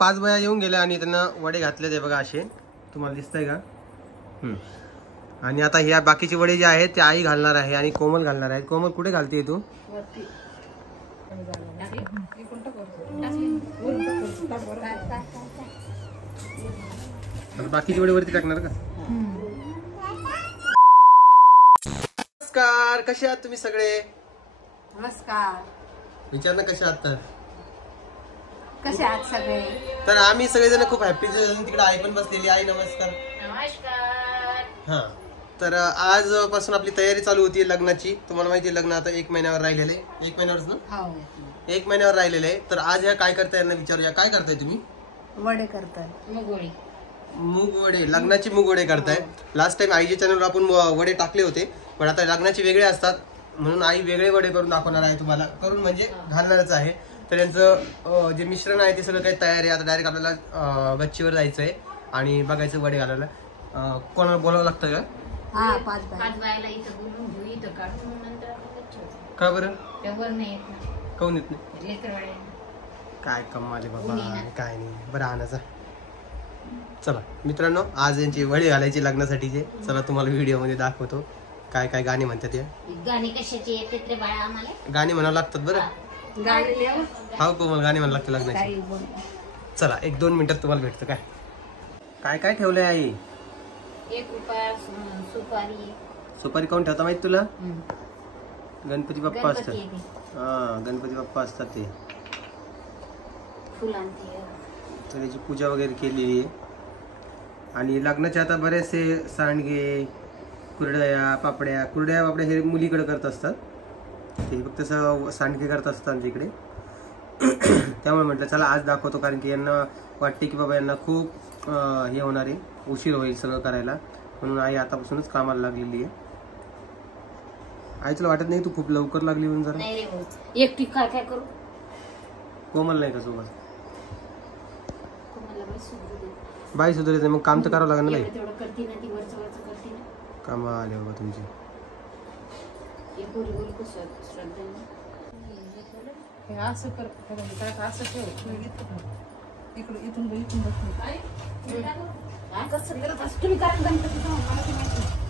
5 बाया येऊन गेल्या आणि त्यांना वडे घातले ते बघा असे तुम्हाला दिसतंय का. आणि आता ह्या बाकीचे वडे जे आहेत ते आई घालणार आहे आणि कोमल घालणार आहे. कोमल कुठे घालते तू? बाकीचे वडे वरती टाकणार का? नमस्कार, कसे आहात तुम्ही सगळे? नमस्कार. विचार ना कसे आहात तर? कसे आहात सगळे? तर आम्ही सगळेजण खूप हॅपी. तिकडे आई पण बसलेली. आई नमस्कार. नमस्कार. हा, तर आजपासून आपली तयारी चालू होती लग्नाची. तुम्हाला माहिती आहे लग्न आता 1 महिन्यावर राहिलेले. 1 महिन्यावरच ना? हो, 1 महिन्यावर राहिलेले आहे. तर आज ह्या काय करताय यांना विचारूया. काय करताय तुम्ही? वडे करताय. मुगवडी. मूग वडे, लग्नाची मूग वडे करताय. लास्ट टाइम आईच्या चॅनलवर आपण वडे टाकले होते, पण आता लग्नाचे वेगळे असतात म्हणून आई वेगळे वडे करून दाखवणार आहे तुम्हाला. करून म्हणजे घालणारच आहे. तर यांचं जे मिश्रण आहे ते सगळं काही तयार आहे. आता डायरेक्ट आपल्याला गच्चीवर जायचं आहे आणि बघायचं वडे घालायला. कोणाला बोलावं लागतं का? हा, 5 बायला इथं बोलून घेऊ, इथं काढून नंतर का बरं? तेवर नाही काऊन येत नाही? लेकर वडे काय कमाल बाबा, काय नाही. बरं आणायचा. चला मित्रांनो, आज यांची वडे घालायची लग्नासाठीचे. चला तुम्हाला व्हिडिओ मध्ये दाखवतो काय काय गाणी म्हणतात ते. गाणी कशाची येतात रे बाळा? आम्हाला गाणी म्हणावं लागतात बरं. हा कोमल, गाणी म्हणावं लागतं लग्नाची. चला 1-2 मिनिटात तुम्हाला भेटतं. काय काय काय ठेवलंय आई? एक उपास, सुपारी. सुपारी काऊन ठेवता माहित तुला? गणपती बाप्पा असतात. हा, गणपती बाप्पा असतात ते. फुलांची तर याची पूजा वगैरे केली. आणि लग्नाचे आता बरेचसे सांडगे, कुरड्या पापड्या हे मुलीकडे करत असतात. ते फक्त सांडगे करत असतात आमच्या इकडे. त्यामुळे म्हटलं चला आज दाखवतो, कारण की यांना वाटते की बाबा यांना खूप हे होणार आहे, उशीर होईल सगळं करायला. म्हणून आई आतापासूनच कामाला लागलेली आहे. आई तुला वाटत नाही तू खूप लवकर लागली म्हणून? जरा नाही रे, एकटी काय काय करू? कोमल नाही का सोबत? बाई सुधारत नाही, मग काम तर करावं लागेल ना बाई. काम आले बाबा तुमची. असं कर, असं ठेव. तुम्ही कारण गणपती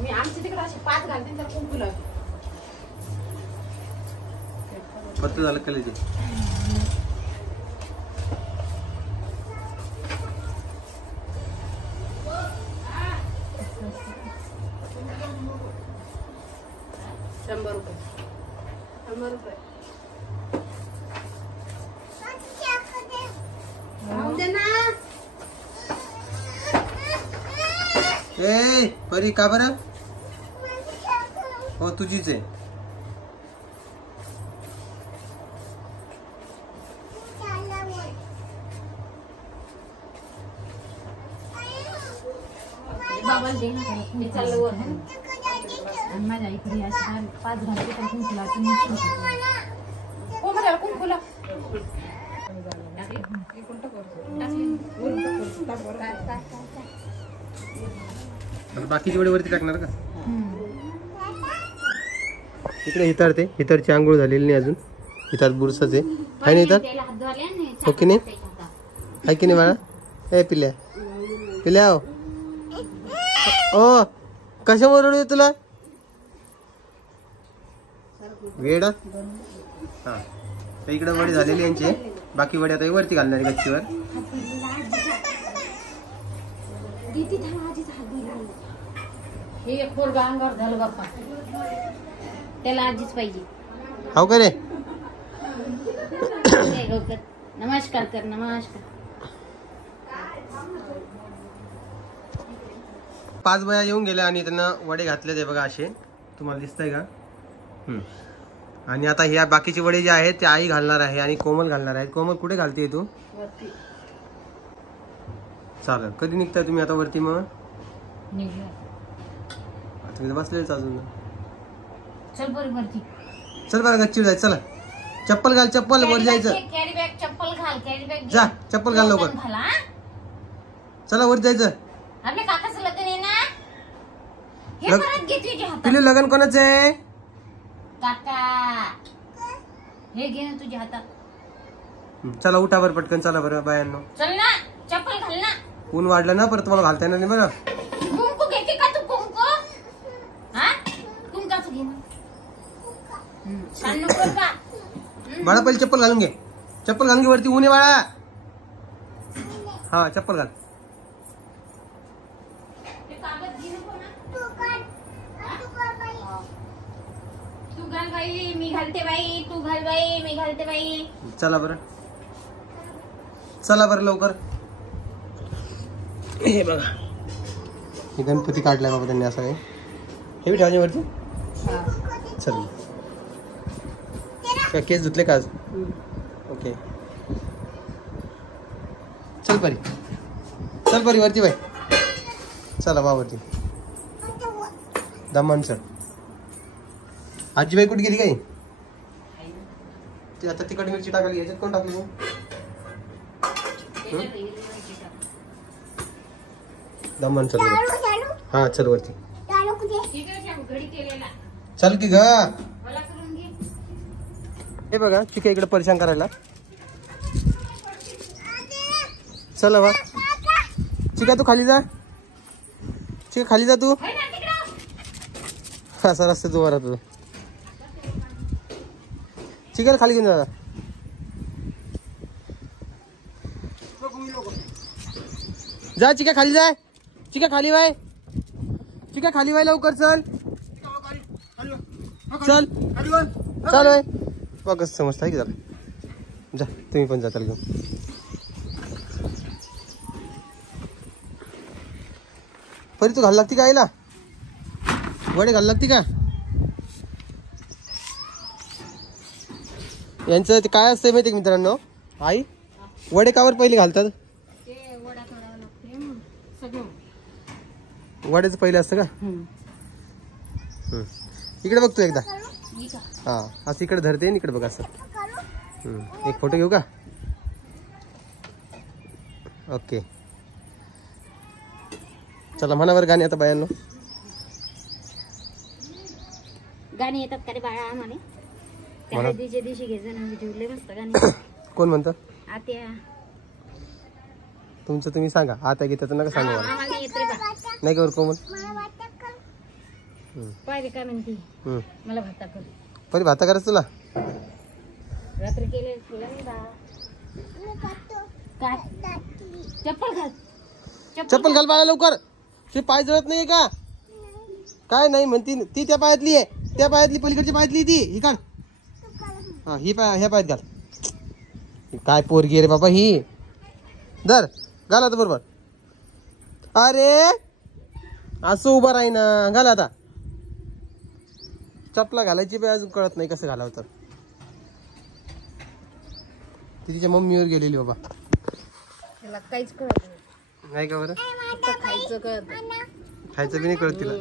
मी आमच्या तिकडे असे 5 घालते तर खूप फुलं पत्त झालं केलं ते. ₹100. ए परी, का बरं? हो तुझीच आहे. मी चाललो वर. माझ्या इकडे अशी 5 घालते तर खूप फुला खूप फुला. बाकीचे वडे वरती टाकणार का? इकडे हितारची आंघोळ झालेली नाही अजून. हितार बुरसाच आहे ना हितार? हो की नाही? आहे की नाही बाळा? ए पिल्या पिल्या ओ कशावर ओरडू तुला वेड? हा, तर इकडे वडे झालेले यांचे. बाकी वडे आता वरती घालणार आहे गच्चीवर. हे एक पोरगा अंगावर झालं बाप्पा, त्याला आजीच पाहिजे. हो का रे? नमस्कार कर, नमस्कार. 5 बाया येऊन गेल्या आणि त्यांना वडे घातले ते बघा असे तुम्हाला दिसतंय का. आणि आता ह्या बाकीचे वडे जे आहेत ते आई घालणार आहे आणि कोमल घालणार आहे. कोमल कुठे घालते तू? चालेल. कधी निघताय तुम्ही आता वरती? मग तुम्ही बसलेच अजून. चल बरं वरती. चल बरं गच्चीवर जायचं. चला चप्पल घाल, चप्पल वर जायचं. कॅरी बॅग चप्पल घाल, कॅरी बॅग जा, चप्पल घाल लवकर. चला वर जायचं. आपल्या काकाचं लग्न आहे ना, हे परत घे तुझ्या हातात. पिलू लग्न कोणाचं आहे? काका हे घे ना तुझ्या हातात. चला उठा बरं पटकन, चला बरं बायांनो. चल ना, चप्पल घाल ना. ऊन वाढलं ना, परत मला घालता येणार नाही बरं. कुंकू घेते का तू? कुंकू हा, कुंकाचं घे ना. छान नको का? बाळा पहिले चप्पल घालून घे, चप्पल घालून घे वरती, ऊन आहे बाळा. हा चप्पल घाल. तू घाल बाई, मी घालते बाई. तू घाल बाई, मी घालते बाई. चला बरं, चला बरं लवकर. हे बघा, हे गणपती काढलाय बाबा त्यांनी असा. हे बी ठेवायच्या वरती. चल, काय केस धुतले का आज? ओके, चल परी, चल परी वरती बाई. चला बा वरती. दमन सर, आजीबाई कुठे गेली काही? ती आता तिखट मिरची टाकायला, याच्यात कोण टाकली? दमन चल. हा चल वरती. चल की ग. हे बघा चिका इकडे परेशान करायला. चल बा चिका, तू खाली जा. चिका खाली जा तू. असा रस्ता तू वर तुझं. चिकाला खाली घेऊन जा. जा चिका खाली जाय. चिका खाली वाय. चिका खाली वाय लवकर. चल चल चल वाय. बघ समजत आहे की जरा. जा तुम्ही पण जा, चल घेऊन. परी तू घाल लागती का आईला? वडे घाल लागती का? यांचं ते काय असतं माहिती मित्रांनो, आई वडे कावर पहिले घालतात? वड्याचं पहिले असतं का? इकडे बघ तू एकदा. हा असं इकडे धरते, इकडे बघ असं. एक फोटो घेऊ का? ओके चला म्हणावर गाणी आता बायांनो. गाणी येतात का रे बाळा आम्हाला? त्या हळदीच्या दिवशी घ्यायचं ना, ठेवले मस्त गाणी. कोण म्हणतं? आत्या. तुमचं तुम्ही सांगा. आता घेताचं नका सांगा मला. आम्हाला येत रे बा. नाही का कोमल? पाहिजे काय म्हणते? मला भाता कर. परी भाता करायचं तुला? रात्री केले तुला नाही बा. काय? चप्पल घाल. चप्पल घाल बाळा लवकर. ते पाय जळत नाहीये का? काय नाही म्हणती ती. त्या पायातली आहे, त्या पायातली, पलीकडच्या पायातली ती. ही काढ. हा ही पाय, ह्या पायात घाल. काय पोरगी रे बाबा ही. धर घाल आता बरोबर. अरे असं उभं राही ना. घाल आता. चपला घालायची पण अजून कळत नाही कसं घालावं. तर ती तिच्या मम्मीवर गेलेली बाबा. त्याला काहीच कळत नाही का बरं? खायचं कळत. खायचं बी नाही कळत तिला.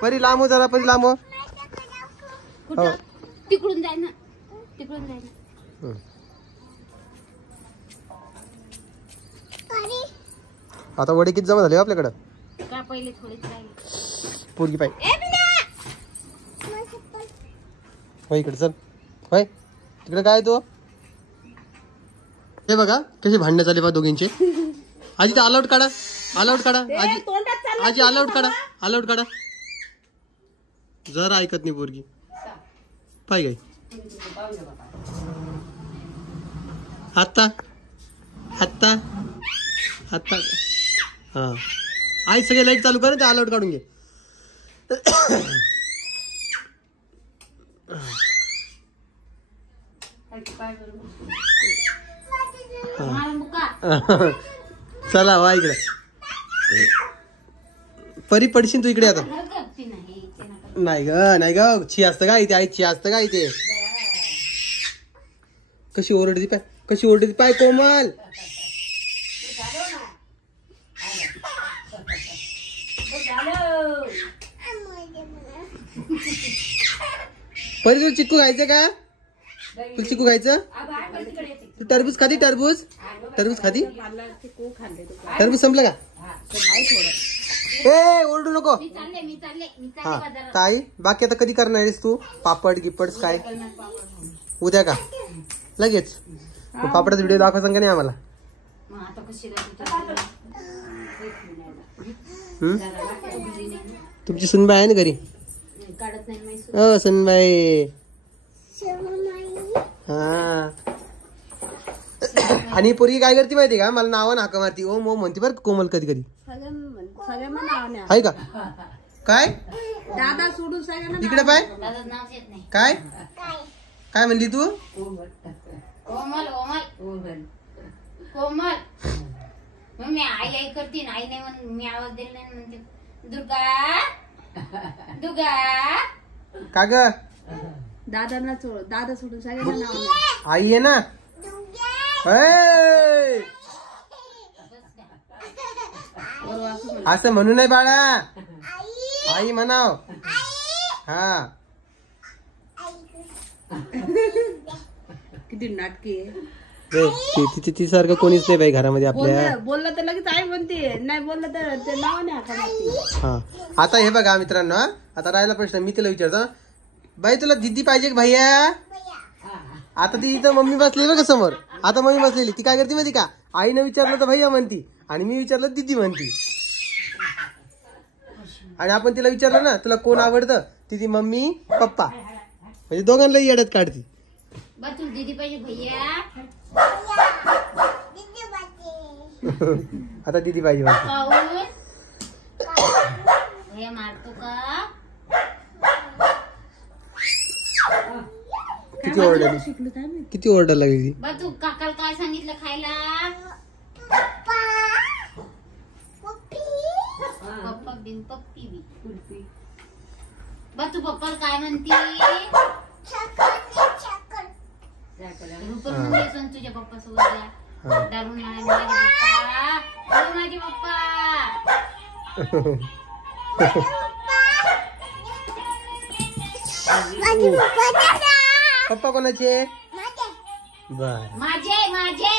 परी लांबो जरा, परी लांबो. तिकडून जाय ना, तिकडून जाय ना. आता वडे किती जमा झाले आपल्याकडं? का पहिले थोडीच राहिली. पोरगी पाय होय इकडे. चल होय तिकडे. काय तो हे बघा कशी भांडणं चालली बा दोघींचे. आजी ते ऑलआउट काढा, ऑलआउट काढा. आजी आजी ऑलआउट काढा, ऑलआउट काढा. जरा ऐकत नाही पोरगी. पाय गाय आत्ता आत्ता आत्ता. हा आई सगळे लाईट चालू कर, ते ऑलआउट काढून घे. चला वा इकडे. परी पडशील तू इकडे आता. नाही ग, नाही ग. ची असतं का इथे? आई ची असतं का इथे? कशी ओरडती पाय, कशी ओरडती पाय कोमल. परी तुला चिक्कू खायचं का? तुला चिक्कू खायचं? तू टरबूज खाती? टरबूज, टरबूज खाती? टरबूज संपलं का? ए ओरडू नको. मी चालले हा बाजारात. ताई बाकी आता कधी करणार आहेस तू पापड गिपड्स काय उद्या का लगेच मग पापडाचा व्हिडिओ दाखवा सांगा नाही आम्हाला. मग आता कशी तुमची सुनबाई आहे ना घरी. काढत नाही मैसूर. सुनबाई हा. आणि पोरगी काय करते माहिती का मला नावानं हाका मारती ओम ओम म्हणते बरं कोमल कधी कधी आहे का काय दादा सोडून सगळ्यांना इकडे पाय दादाच नाव येत नाही. काय काय म्हणली तू. कोमल मग मी आई करते ना आई नाही म्हणून मी आवाज दिला नाही म्हणते दुर्गा का ग दादा सोडून सगळ्यांना नाव आई आहे ना. असं म्हणू नाही बाळा आई म्हणाव. हा किती नाटकी ती सारखं कोणीच नाही बाई घरामध्ये आपल्या. बोललं तर लगेच आई म्हणते नाही बोललं तर ते नाव नाही. हा आता हे बघा मित्रांनो आता राहिला प्रश्न मी तिला विचारतो बाई तुला दिदी पाहिजे का भैया. आता ती इथं मम्मी बसलेली बघा समोर. आता मम्मी बसलेली ती काय करते माहिती का आईने विचारलं तर भैया म्हणती आणि मी विचारलं दिदी म्हणती. आणि आपण तिला विचारलं ना तुला कोण आवडतं ती मम्मी पप्पा म्हणजे दोघांना येड्यात काढती. दीदी पाहिजे भैया. आता दिदी पाहिजे भैया मारतो का. किती ओरडा लागली. तू काकाला काय सांगितलं खायला. पप्पा तू पप्पाला काय म्हणती. तुझ्या पप्पा सोबत दारून माझे पप्पा. पप्पा कोणाचे बर माझे.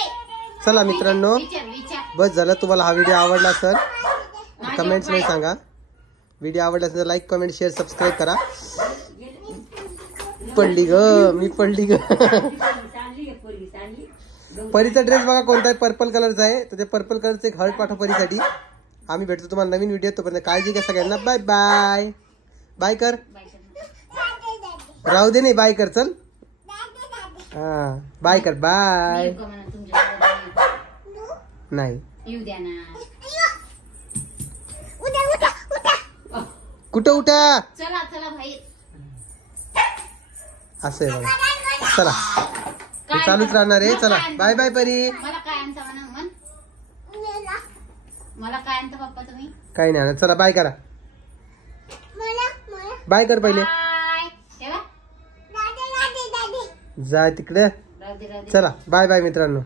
चला मित्रांनो विचार बस झालं. तुम्हाला हा व्हिडिओ आवडला असेल कमेंट्स मध्ये सांगा. व्हिडिओ आवडला असेल तर लाईक कमेंट शेअर सबस्क्राईब करा. पडली ग परीचा ड्रेस बघा कोणता आहे पर्पल कलरचा आहे तर त्या पर्पल कलरचा एक हर्ट पाठव परीसाठी. आम्ही भेटतो तुम्हाला नवीन व्हिडिओ तोपर्यंत काळजी घ्या सगळ्यांना. बाय बाय बाय कर राहू दे नाही बाय कर चल. हा बाय कर बाय. नाही येऊ द्या ना. कुठं उठा चला भाई असं आहे बघा. चला हे चालूच राहणार आहे. चला बाय बाय परी. मला काय आणता म्हणा मला काय आणता पप्पा तुम्ही. काही नाही चला बाय करा. बाय कर पहिले जा तिकडे. चला बाय बाय मित्रांनो.